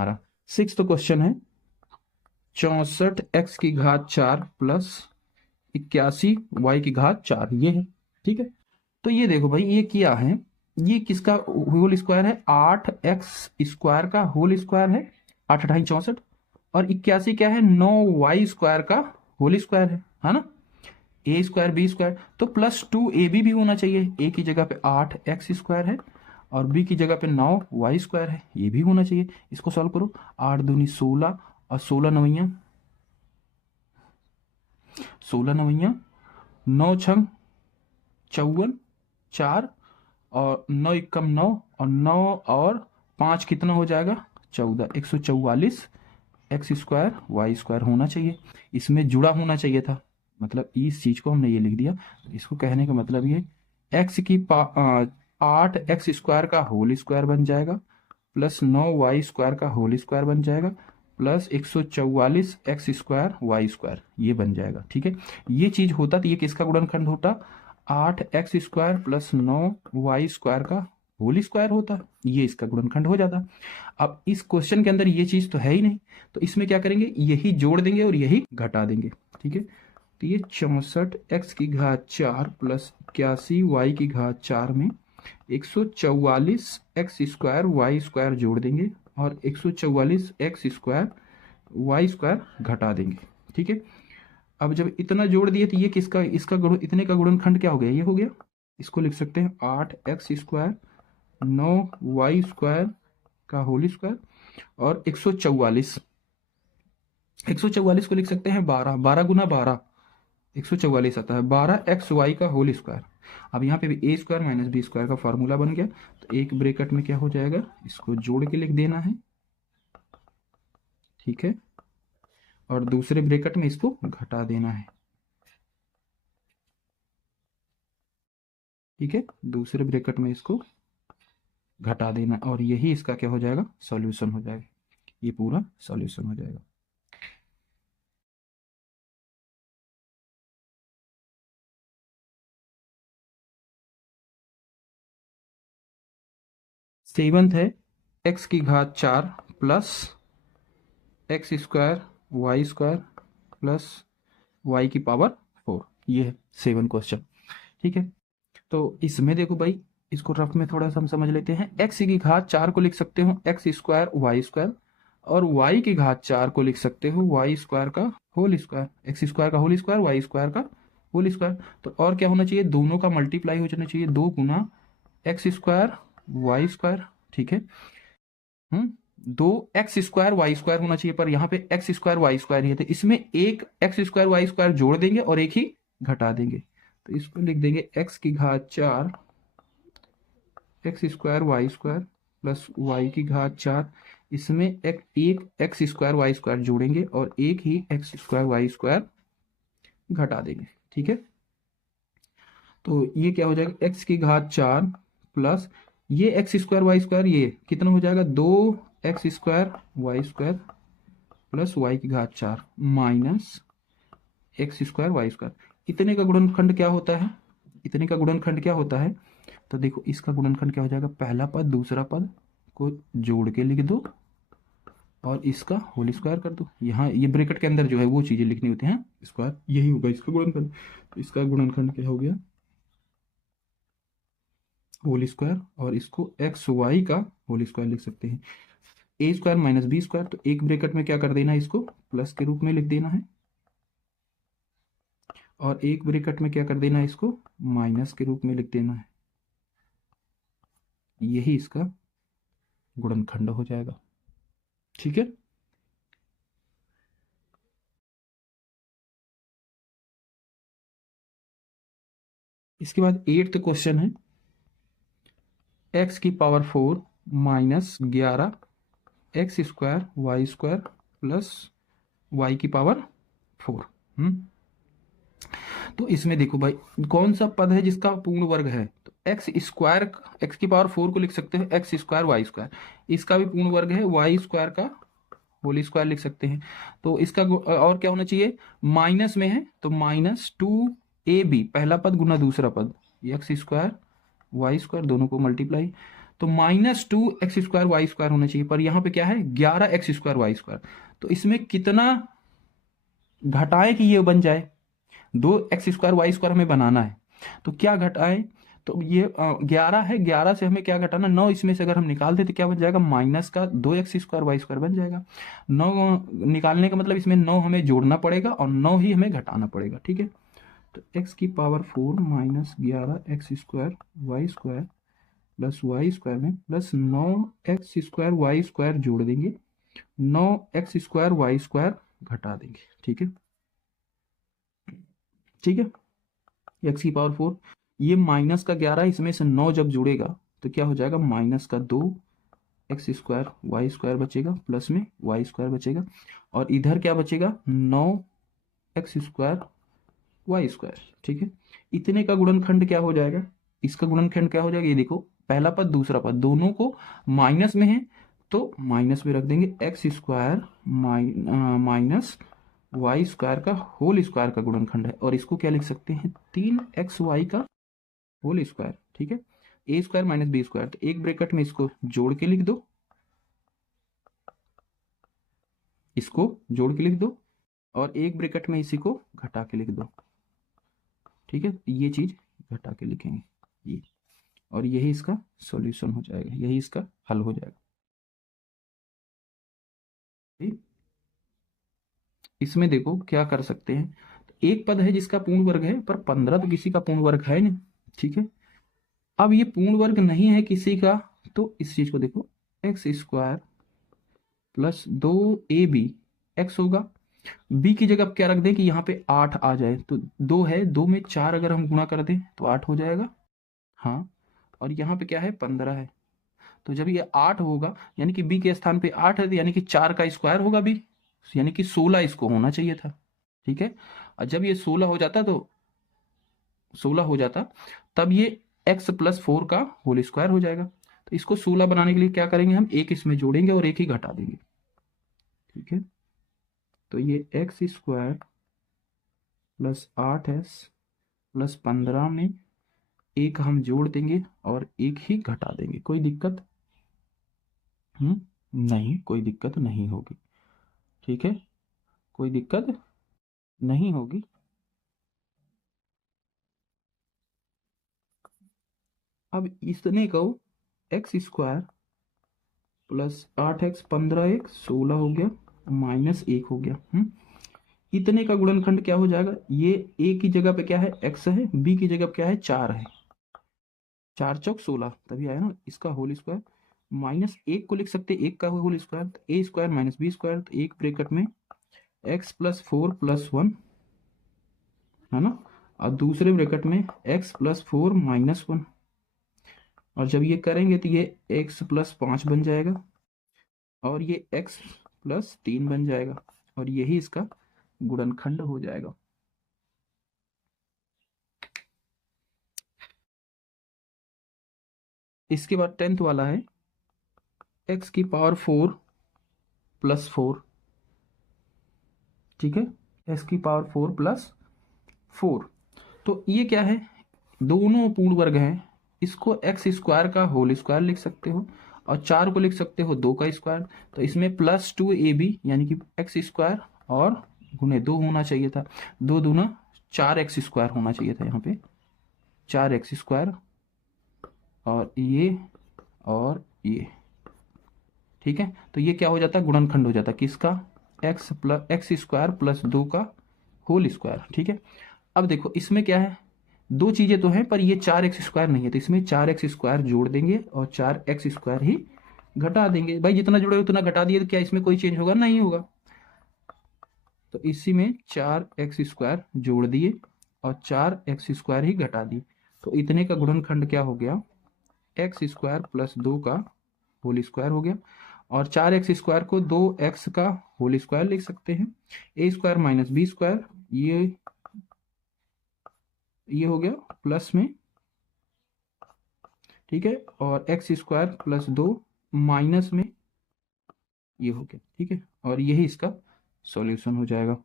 हमारा। Sixth question है 64x की घात 4 प्लस 81y की घात 4, ये है। ठीक है, तो ये देखो भाई, ये क्या है, ये किसका होल स्क्वायर है, 8x स्क्वायर का होल स्क्वायर है, 8 अठाई 64, और 81 क्या है, 9y स्क्वायर का होल स्क्वायर है ना, ए स्क्वायर बी स्क्वायर, तो प्लस 2ab भी होना चाहिए। ए की जगह पे 8x स्क्वायर है और बी की जगह पे 9y स्क्वायर है, ये भी होना चाहिए। इसको सॉल्व करो, 8 दूनी 16 और 16 नवैया 16 नवैया 9 छंग 54, 4 और 9 एकम 9 और 9 और 5 कितना हो जाएगा 14, 144 एक्स स्क्वायर वाई स्क्वायर होना चाहिए। इसमें जुड़ा होना चाहिए था, मतलब इस चीज को हमने ये लिख दिया। इसको कहने का मतलब ये एक्स की 8x स्क्वायर का होल स्क्वायर बन जाएगा प्लस 9y स्क्वायर का होल स्क्वायर बन जाएगा plus 144 x square y square, ये बन जाएगा। ठीक है, ये चीज होता तो ये किसका गुणनखंड होता, 8x square plus 9y square का होल स्क्वायर होता, ये इसका गुणनखंड हो जाता। अब इस क्वेश्चन के अंदर ये चीज तो है ही नहीं, तो इसमें क्या करेंगे, यही जोड़ देंगे और यही घटा देंगे। ठीक है, तो ये 64x की घात 4 प्लस 81y की घात 4 में 144 एक्स स्क्वायर वाई स्क्वायर जोड़ देंगे और 144 एक्स स्क्वायर वाई स्क्वायर घटा देंगे। ठीक है, अब जब इतना जोड़ दिए तो ये किसका, इसका गुण, इतने का गुणनखंड क्या हो गया, ये हो गया। इसको लिख सकते हैं 8x स्क्वायर 9y स्क्वायर का होल स्क्वायर और 144 को लिख सकते हैं 12, 12 गुना 12 144 आता है, 12xy का होल स्क्वायर। अब यहाँ पे भी ए स्क्वायर माइनस बी स्क्वायर का फॉर्मूला बन गया, तो एक ब्रैकेट में क्या हो जाएगा, इसको जोड़ के लिख देना है। ठीक है, और दूसरे ब्रैकेट में इसको घटा देना है। ठीक है, दूसरे ब्रैकेट में इसको घटा देना और यही इसका क्या हो जाएगा, सॉल्यूशन हो जाएगा, ये पूरा सॉल्यूशन हो जाएगा। सेवंथ है x की घात 4 plus x square y square plus y की पावर 4, ये है 7 क्वेश्चन। ठीक है, तो इसमें देखो भाई, इसको रफ में थोड़ा सा हम समझ लेते हैं। x की घात 4 को लिख सकते हो एक्स स्क्वायर वाई स्क्वायर और y की घात 4 को लिख सकते हो वाई स्क्वायर का होल स्क्वायर, एक्स स्क्वायर का होल स्क्वायर वाई स्क्वायर का होल स्क्वायर। तो और क्या होना चाहिए, दोनों का मल्टीप्लाई हो जाना चाहिए, 2 गुना एक्स स्क्वायर वाई स्क्वायर। ठीक है, 2x स्क्वायर वाई स्क्वायर होना चाहिए, पर यहाँ पे एक्स स्क्वायर वाई स्क्वायर ही है, तो इसमें एक एक्स स्क्वायर वाई स्क्वायर जोड़ देंगे और एक ही घटा देंगे। तो इसको लिख देंगे x की घात 4 x square y square plus y की घात 4, इसमें एक एक्स स्क्वायर वाई स्क्वायर जोड़ेंगे और एक ही एक्स स्क्वायर वाई स्क्वायर घटा देंगे। ठीक है, तो ये क्या हो जाएगा, x की घात 4 प्लस ये एक्स स्क्वायर वाई स्क्वायर, ये कितना हो जाएगा, 2x square y square plus y की घात 4 minus x square y square. इतने का गुणनखंड क्या होता है, इतने का गुणनखंड क्या होता है, तो देखो इसका गुणनखंड क्या हो जाएगा, पहला पद दूसरा पद को जोड़ के लिख दो और इसका होल स्क्वायर कर दो। यहाँ ये ब्रैकेट के अंदर जो है वो चीजें लिखनी होती हैं, स्क्वायर, यही होगा इसका गुणनखंड। तो इसका गुणनखंड क्या हो गया, होल स्क्वायर, और इसको एक्स वाई का होल स्क्वायर लिख सकते हैं, ए स्क्वायर माइनस बी स्क्वायर। तो एक ब्रैकेट में क्या कर देना है, इसको प्लस के रूप में लिख देना है और एक ब्रैकेट में क्या कर देना है, इसको माइनस के रूप में लिख देना है, यही इसका गुणनखंड हो जाएगा। ठीक है, इसके बाद 8th क्वेश्चन है x की power 4 minus 11 x square y square plus y की पावर 4। तो इसमें देखो भाई, कौन सा पद है जिसका पूर्ण वर्ग है, तो एक्स स्क्वायर, एक्स की पावर 4 को लिख सकते हैं एक्स स्क्वायर वाई स्क्वायर, इसका भी पूर्ण वर्ग है, वाई स्क्वायर का होल स्क्वायर लिख सकते हैं। तो इसका और क्या होना चाहिए, माइनस में है तो -2ab पहला पद गुना दूसरा पद, एक्स स्क्वायर वाई स्क्वायर दोनों को मल्टीप्लाई, तो -2x² y² होना चाहिए, पर यहाँ पे क्या है 11x²y²। तो इसमें कितना घटाएं कि ये बन जाए, 2x² y² हमें बनाना है, तो क्या घटाएं, तो ये 11 है, 11 से हमें क्या घटाना, 9 इसमें से अगर हम निकाल दें तो क्या बन जाएगा, माइनस का 2x² y² बन जाएगा। 9 निकालने का मतलब इसमें 9 हमें जोड़ना पड़ेगा और 9 ही हमें घटाना पड़ेगा, ठीक है। तो x⁴ minus 11x² y² plus y² में प्लस 9x² y² जोड़ देंगे, 9x² घटा देंगे, ठीक है, ठीक है। x⁴ ये माइनस का 11, इसमें से 9 जब जुड़ेगा तो क्या हो जाएगा, माइनस का 2x² y² बचेगा, प्लस में y² बचेगा, और इधर क्या बचेगा 9x² ठीक है। इतने का गुणनखंड क्या हो जाएगा, इसका गुणनखंड क्या हो जाएगा, ये देखो पहला पद दूसरा पद दोनों को माइनस में है तो माइनस में रख देंगे, x² माइनस y² का होल स्क्वायर का गुणनखंड है, और इसको क्या लिख सकते हैं 3xy का होल स्क्वायर, ठीक है। a² माइनस b², तो एक ब्रैकेट में इसको जोड़ के लिख दो, इसको जोड़ के लिख दो, और एक ब्रैकेट में इसी को घटा के लिख दो, ठीक है। ये चीज घटा के लिखेंगे ये, और यही इसका सॉल्यूशन हो जाएगा, यही इसका हल हो जाएगा, ठीक। इसमें देखो क्या कर सकते हैं, तो एक पद है जिसका पूर्ण वर्ग है, पर 15 तो किसी का पूर्ण वर्ग है नहीं, ठीक है। अब ये पूर्ण वर्ग नहीं है किसी का, तो इस चीज को देखो x² प्लस 2ab x होगा, b की जगह क्या रख दें कि यहाँ पे 8 आ जाए, तो 2 है, 2 में 4 अगर हम गुणा कर दें तो 8 हो जाएगा, हाँ। और यहाँ पे क्या है 15 है, तो जब ये 8 होगा यानी कि b के स्थान पे 8 है, तो यानी कि 4 का स्क्वायर होगा b, यानी कि 16 इसको होना चाहिए था, ठीक है। और जब ये 16 हो जाता तो 16 हो जाता तब ये x+4 का होल स्क्वायर हो जाएगा। तो इसको 16 बनाने के लिए क्या करेंगे, हम एक इसमें जोड़ेंगे और एक ही घटा देंगे, ठीक है। तो ये x² प्लस 8s प्लस 15 में एक हम जोड़ देंगे और एक ही घटा देंगे, कोई दिक्कत नहीं, कोई दिक्कत नहीं होगी, ठीक है, कोई दिक्कत नहीं होगी। अब इसने को x² प्लस 8x 15 एक 16 हो गया, माइनस 1 हो गया, इतने का गुणनखंड क्या हो जाएगा, ये a की जगह पे क्या है x है, b की जगह पे क्या है 4 है, 4 चौक 16 तभी आया ना, इसका होल स्क्वायर, माइनस 1 को लिख सकते हैं 1 का होल स्क्वायर, तो a² माइनस b², तो एक ब्रैकेट में x+4 + 1 है ना, और दूसरे ब्रैकेट में x+4 - 1, और जब ये करेंगे तो ये x+5 बन जाएगा और ये x+3 बन जाएगा, और यही इसका गुणनखंड हो जाएगा। इसके बाद 10th वाला है x⁴ + 4, ठीक है, x⁴ + 4, तो ये क्या है, दोनों पूर्ण वर्ग हैं, इसको x² का होल स्क्वायर लिख सकते हो और 4 को लिख सकते हो 2 का स्क्वायर, तो इसमें +2ab यानी कि x² और गुणे 2 होना चाहिए था, 2 दूना 4x² होना चाहिए था, यहाँ पे 4x² और ये, ठीक है। तो ये क्या हो जाता है, गुणनखंड हो जाता है किसका, x² + 2 का होल स्क्वायर, ठीक है। अब देखो इसमें क्या है, दो चीजें तो हैं पर ये 4x² नहीं है, तो इसमें 4x² जोड़ देंगे और 4x² ही घटा देंगे, भाई जितना जुड़े उतना घटा दिए, तो क्या इसमें कोई चेंज होगा, नहीं होगा। तो इसी में 4x² जोड़ दिए और 4x² ही घटा दिए, तो इतने का गुणनखंड क्या हो गया, x² + 2 का होल स्क्वायर हो गया, और 4x² को 2x का होल स्क्वायर लिख सकते हैं, a² माइनस b², ये हो गया प्लस में, ठीक है, और x² + 2 माइनस में ये हो गया, ठीक है, और यही इसका सॉल्यूशन हो जाएगा।